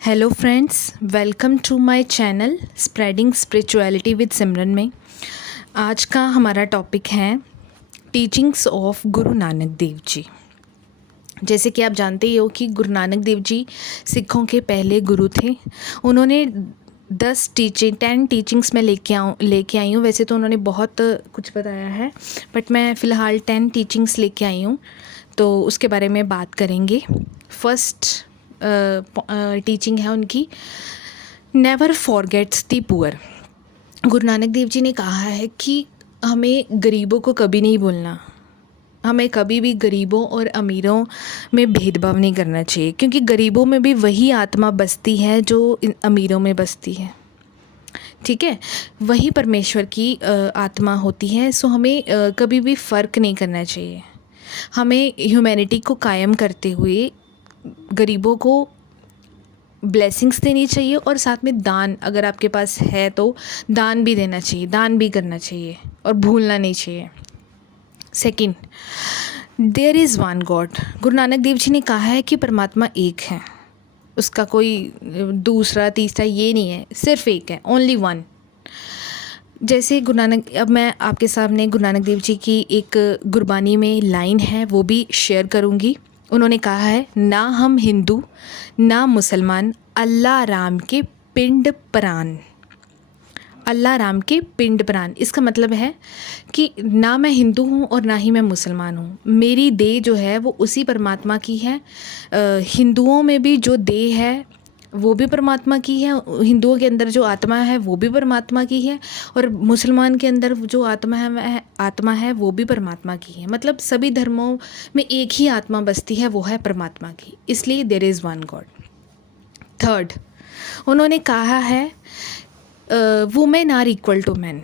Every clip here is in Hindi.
Hello friends, welcome to my channel spreading spirituality with Simran में। आज का हमारा टॉपिक है टीचिंग्स ऑफ गुरु नानक देव जी। जैसे कि आप जानते ही हो कि गुरु नानक देव जी सिखों के पहले गुरु थे। उन्होंने 10 टीचिंग्स में लेके आई हूँ। वैसे तो उन्होंने बहुत कुछ बताया है, बट मैं फ़िलहाल 10 टीचिंग्स लेके आई हूँ, तो उसके बारे में बात करेंगे। फर्स्ट टीचिंग है उनकी, नेवर फॉरगेट्स दी पुअर। गुरु नानक देव जी ने कहा है कि हमें गरीबों को कभी नहीं भूलना, हमें कभी भी गरीबों और अमीरों में भेदभाव नहीं करना चाहिए, क्योंकि गरीबों में भी वही आत्मा बसती है जो अमीरों में बसती है। ठीक है, वही परमेश्वर की आत्मा होती है। सो हमें कभी भी फ़र्क नहीं करना चाहिए। हमें ह्यूमैनिटी को कायम करते हुए गरीबों को ब्लेसिंग्स देनी चाहिए, और साथ में दान, अगर आपके पास है तो दान भी देना चाहिए, दान भी करना चाहिए, और भूलना नहीं चाहिए। Second, there is one God. Guru Nanak Dev ji ने कहा है कि परमात्मा एक है, उसका कोई दूसरा तीसरा ये नहीं है, सिर्फ एक है, ओनली वन। जैसे गुरु नानक, अब मैं आपके सामने गुरु नानक देव जी की एक गुरबानी में लाइन है, वो भी शेयर करूँगी। उन्होंने कहा है, ना हम हिंदू ना मुसलमान, अल्लाह राम के पिंड प्राण। अल्लाह राम के पिंड प्राण, इसका मतलब है कि ना मैं हिंदू हूँ और ना ही मैं मुसलमान हूँ। मेरी देह जो है वो उसी परमात्मा की है। हिंदुओं में भी जो देह है वो भी परमात्मा की है, हिंदुओं के अंदर जो आत्मा है वो भी परमात्मा की है, और मुसलमान के अंदर जो आत्मा है वो भी परमात्मा की है। मतलब सभी धर्मों में एक ही आत्मा बसती है, वो है परमात्मा की। इसलिए there is one God. Third, उन्होंने कहा है women are equal to man.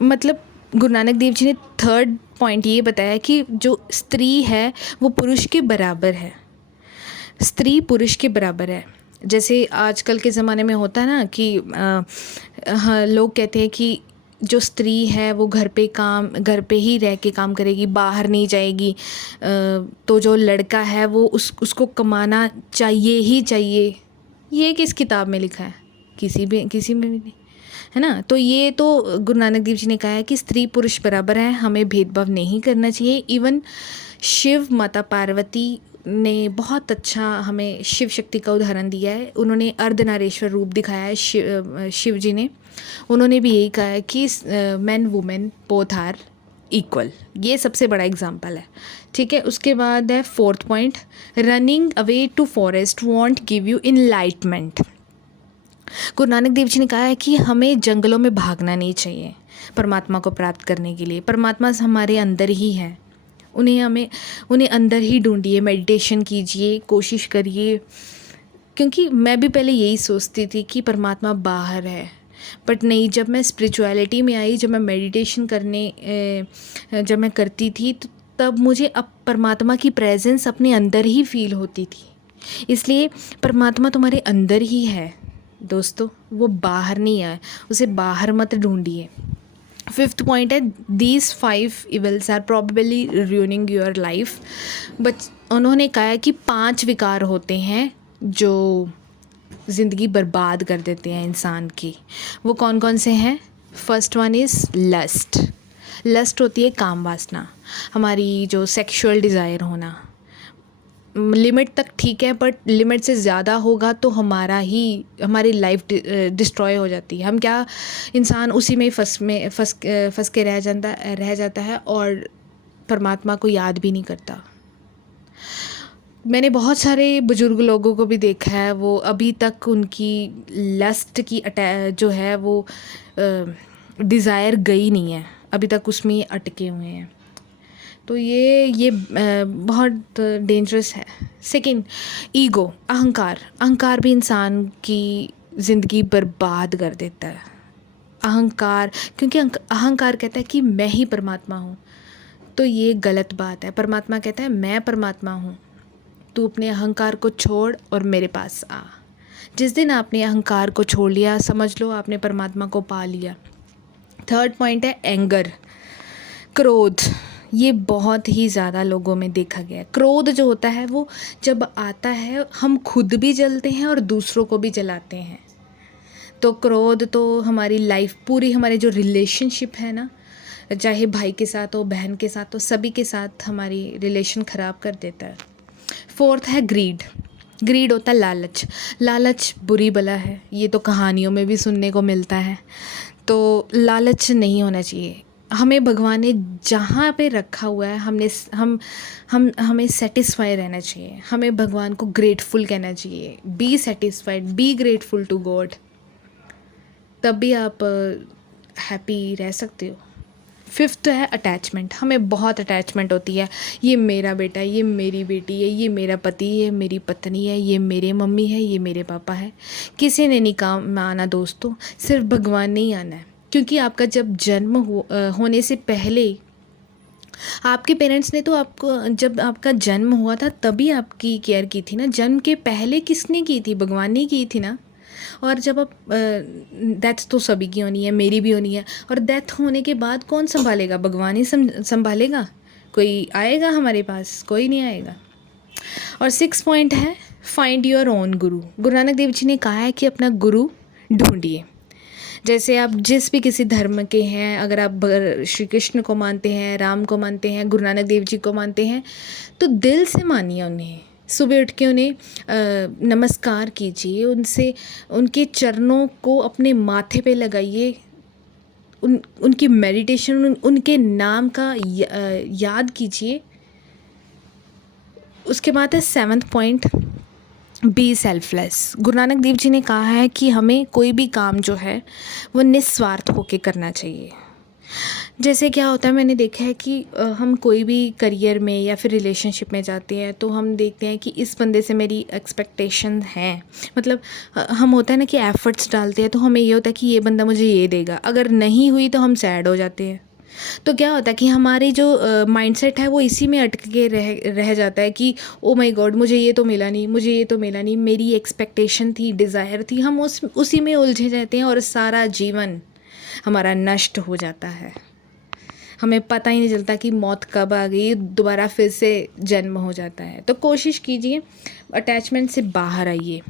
मतलब गुरु नानक देव जी ने थर्ड पॉइंट ये बताया कि जो स्त्री है वो पुरुष के बराबर है, स्त्री पुरुष के बराबर है। जैसे आजकल के ज़माने में होता है ना कि हाँ, लोग कहते हैं कि जो स्त्री है वो घर पे ही रह के काम करेगी, बाहर नहीं जाएगी। तो जो लड़का है वो उसको कमाना चाहिए ही चाहिए। ये किस किताब में लिखा है? किसी में भी नहीं है ना। तो ये तो गुरु नानक देव जी ने कहा है कि स्त्री पुरुष बराबर है, हमें भेदभाव नहीं करना चाहिए। इवन शिव माता पार्वती ने बहुत अच्छा हमें शिव शक्ति का उदाहरण दिया है। उन्होंने अर्धनारेश्वर रूप दिखाया है शिव जी ने। उन्होंने भी यही कहा है कि man women both are equal. ये सबसे बड़ा एग्जाम्पल है। ठीक है, उसके बाद है fourth point, running away to forest won't give you enlightenment. Guru Nanak Dev ji ने कहा है कि हमें जंगलों में भागना नहीं चाहिए परमात्मा को प्राप्त करने के लिए। परमात्मा हमारे अंदर ही है, उन्हें अंदर ही ढूंढिए, मेडिटेशन कीजिए, कोशिश करिए। क्योंकि मैं भी पहले यही सोचती थी कि परमात्मा बाहर है, बट नहीं, जब मैं स्पिरिचुअलिटी में आई, जब मैं मेडिटेशन जब मैं करती थी, तो तब मुझे अब परमात्मा की प्रेजेंस अपने अंदर ही फील होती थी। इसलिए परमात्मा तुम्हारे अंदर ही है दोस्तों, वो बाहर नहीं है, उसे बाहर मत ढूंढिए। फिफ्थ पॉइंट है, these 5 evils are probably ruining your life. But उन्होंने कहा है कि 5 विकार होते हैं जो ज़िंदगी बर्बाद कर देते हैं इंसान की। वो कौन कौन से हैं? First one is lust. Lust होती है काम वासना, हमारी जो सेक्सुअल डिज़ायर होना। लिमिट तक ठीक है, बट लिमिट से ज़्यादा होगा तो हमारी लाइफ डिस्ट्रॉय हो जाती है। हम क्या, इंसान उसी में फंस के रह जाता है और परमात्मा को याद भी नहीं करता। मैंने बहुत सारे बुजुर्ग लोगों को भी देखा है, वो अभी तक उनकी लस्ट की जो है वो डिज़ायर गई नहीं है, अभी तक उसमें ही अटके हुए हैं। तो ये बहुत डेंजरस है। सेकंड, ईगो, अहंकार भी इंसान की ज़िंदगी बर्बाद कर देता है। अहंकार, क्योंकि अहंकार कहता है कि मैं ही परमात्मा हूँ, तो ये गलत बात है। परमात्मा कहता है मैं परमात्मा हूँ, तू अपने अहंकार को छोड़ और मेरे पास आ। जिस दिन आपने अहंकार को छोड़ लिया, समझ लो आपने परमात्मा को पा लिया। थर्ड पॉइंट है एंगर, क्रोध। ये बहुत ही ज़्यादा लोगों में देखा गया है। क्रोध जो होता है वो जब आता है हम खुद भी जलते हैं और दूसरों को भी जलाते हैं। तो क्रोध तो हमारी लाइफ पूरी, हमारे जो रिलेशनशिप है ना, चाहे भाई के साथ हो, बहन के साथ हो, सभी के साथ हमारी रिलेशन ख़राब कर देता है। फोर्थ है ग्रीड। ग्रीड होता है लालच। लालच बुरी बला है, ये तो कहानियों में भी सुनने को मिलता है। तो लालच नहीं होना चाहिए। हमें भगवान ने जहाँ पे रखा हुआ है हमें सेटिस्फाई रहना चाहिए। हमें भगवान को ग्रेटफुल कहना चाहिए। Be satisfied, be grateful to God, तब भी आप हैप्पी रह सकते हो। फिफ्थ है अटैचमेंट। हमें बहुत अटैचमेंट होती है। ये मेरा बेटा है, ये मेरी बेटी है, ये मेरा पति है, मेरी पत्नी है, ये मेरे मम्मी है, ये मेरे पापा है। किसी ने नहीं काम आना दोस्तों, सिर्फ भगवान ने ही आना है। क्योंकि आपका जब जन्म होने से पहले आपके पेरेंट्स ने तो आपको, जब आपका जन्म हुआ था तभी आपकी केयर की थी ना। जन्म के पहले किसने की थी? भगवान ने की थी ना। और जब आप डेथ तो सभी की होनी है, मेरी भी होनी है। और डेथ होने के बाद कौन संभालेगा? भगवान ही संभालेगा। कोई आएगा हमारे पास? कोई नहीं आएगा। और 6 पॉइंट है फाइंड योर ओन गुरु। गुरु नानक देव जी ने कहा है कि अपना गुरु ढूंढिए। जैसे आप जिस भी किसी धर्म के हैं, अगर आप श्री कृष्ण को मानते हैं, राम को मानते हैं, गुरु नानक देव जी को मानते हैं, तो दिल से मानिए उन्हें। सुबह उठ के उन्हें नमस्कार कीजिए, उनसे उनके चरणों को अपने माथे पे लगाइए, उनकी मेडिटेशन, उनके नाम का याद कीजिए। उसके बाद है 7th पॉइंट, बी सेल्फलेस। गुरु नानक देव जी ने कहा है कि हमें कोई भी काम जो है वो निस्वार्थ होकर करना चाहिए। जैसे क्या होता है, मैंने देखा है कि हम कोई भी करियर में या फिर रिलेशनशिप में जाते हैं तो हम देखते हैं कि इस बंदे से मेरी एक्सपेक्टेशन है। मतलब हम होता है ना कि एफ़र्ट्स डालते हैं, तो हमें ये होता है कि ये बंदा मुझे ये देगा। अगर नहीं हुई तो हम सैड हो जाते हैं। तो क्या होता है कि हमारी जो माइंडसेट है वो इसी में अटक के रह जाता है कि ओ माय गॉड, मुझे ये तो मिला नहीं, मुझे ये तो मिला नहीं, मेरी एक्सपेक्टेशन थी, डिज़ायर थी। हम उसी में उलझे रहते हैं और सारा जीवन हमारा नष्ट हो जाता है। हमें पता ही नहीं चलता कि मौत कब आ गई, दोबारा फिर से जन्म हो जाता है। तो कोशिश कीजिए अटैचमेंट से बाहर आइए।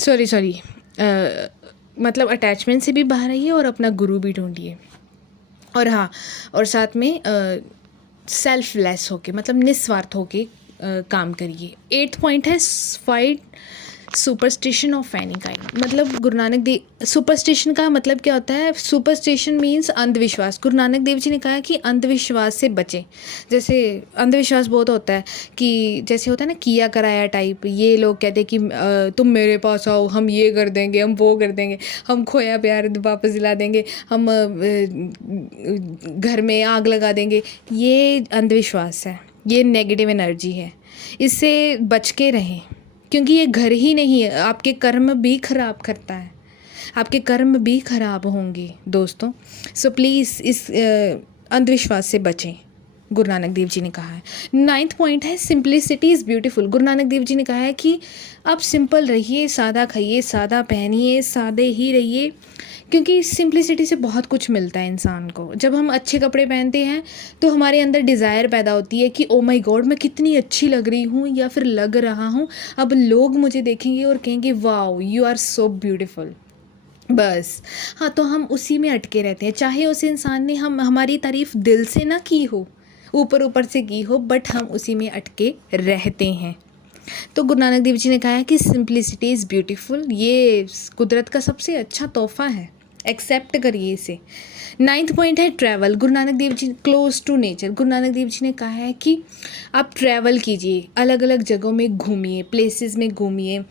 सॉरी मतलब अटैचमेंट से भी बाहर आइए और अपना गुरु भी ढूंढिए। और हाँ, और साथ में सेल्फलेस होके, मतलब निस्वार्थ होके काम करिए। 8th पॉइंट है fight superstition of any kind. मतलब गुरु नानक देव, सुपरस्टिशन का मतलब क्या होता है? सुपरस्टिशन मीन्स अंधविश्वास। गुरु नानक देव जी ने कहा है कि अंधविश्वास से बचें। जैसे अंधविश्वास बहुत होता है कि जैसे होता है ना किया कराया टाइप। ये लोग कहते हैं कि तुम मेरे पास आओ, हम ये कर देंगे, हम वो कर देंगे, हम खोया प्यार वापस दिला देंगे, हम घर में आग लगा देंगे। ये अंधविश्वास है, ये नेगेटिव एनर्जी है। इससे बच के रहें, क्योंकि ये घर ही नहीं है, आपके कर्म भी खराब करता है, आपके कर्म भी खराब होंगे दोस्तों। सो प्लीज़ इस अंधविश्वास से बचें, गुरु नानक देव जी ने कहा है। 9th पॉइंट है सिंप्लिसिटी इज़ ब्यूटीफुल। गुरु नानक देव जी ने कहा है कि आप सिंपल रहिए, सादा खाइए, सादा पहनिए, सादे ही रहिए, क्योंकि सिंप्लिसिटी से बहुत कुछ मिलता है इंसान को। जब हम अच्छे कपड़े पहनते हैं तो हमारे अंदर डिज़ायर पैदा होती है कि ओ माय गॉड, मैं कितनी अच्छी लग रही हूँ या फिर लग रहा हूँ, अब लोग मुझे देखेंगे और कहेंगे wow you are so beautiful. बस हाँ, तो हम उसी में अटके रहते हैं। चाहे उस इंसान ने हमारी तारीफ़ दिल से ना की हो, ऊपर ऊपर से की हो, बट हम उसी में अटके रहते हैं। तो गुरु नानक देव जी ने कहा है कि सिंप्लिसिटी इज़ ब्यूटीफुल। ये कुदरत का सबसे अच्छा तोहफ़ा है, एक्सेप्ट करिए इसे। 9th पॉइंट है travel. Guru Nanak Dev ji close to nature. गुरु नानक देव जी ने कहा है कि आप ट्रैवल कीजिए, अलग अलग जगहों में घूमिए, प्लेसेस में घूमिए,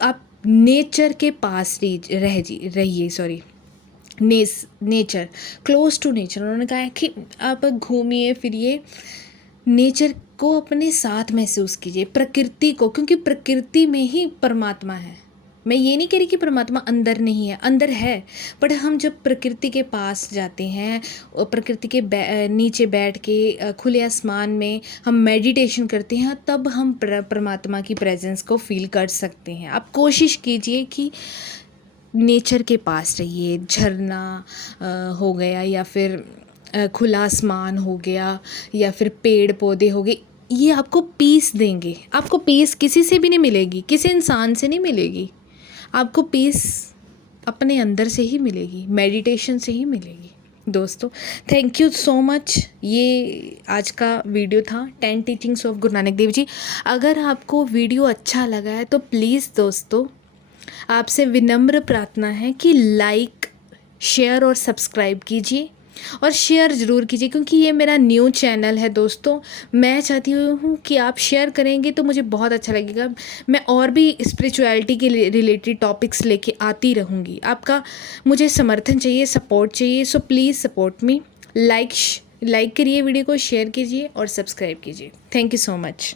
आप नेचर के पास रहिए। Nature, close to nature. उन्होंने कहा है कि आप घूमिए फिरिए, नेचर को अपने साथ महसूस कीजिए, प्रकृति को, क्योंकि प्रकृति में ही परमात्मा है। मैं ये नहीं कह रही कि परमात्मा अंदर नहीं है, अंदर है, बट हम जब प्रकृति के पास जाते हैं और प्रकृति के नीचे बैठ के खुले आसमान में हम मेडिटेशन करते हैं, तब हम परमात्मा की प्रेजेंस को फील कर सकते हैं। आप कोशिश कीजिए कि नेचर के पास रहिए, झरना हो गया या फिर खुला आसमान हो गया या फिर पेड़ पौधे हो गए, ये आपको पीस देंगे। आपको पीस किसी से भी नहीं मिलेगी, किसी इंसान से नहीं मिलेगी, आपको पीस अपने अंदर से ही मिलेगी, मेडिटेशन से ही मिलेगी। दोस्तों थैंक यू सो मच। ये आज का वीडियो था 10 टीचिंग्स ऑफ गुरु नानक देव जी। अगर आपको वीडियो अच्छा लगा है तो प्लीज़ दोस्तों आपसे विनम्र प्रार्थना है कि लाइक, शेयर और सब्सक्राइब कीजिए और शेयर ज़रूर कीजिए, क्योंकि ये मेरा न्यू चैनल है दोस्तों। मैं चाहती हूँ कि आप शेयर करेंगे तो मुझे बहुत अच्छा लगेगा। मैं और भी स्पिरिचुअलिटी के रिलेटेड टॉपिक्स लेके आती रहूँगी। आपका मुझे समर्थन चाहिए, सपोर्ट चाहिए। So please support me. Like करिए वीडियो को, शेयर कीजिए और सब्सक्राइब कीजिए। Thank you so much.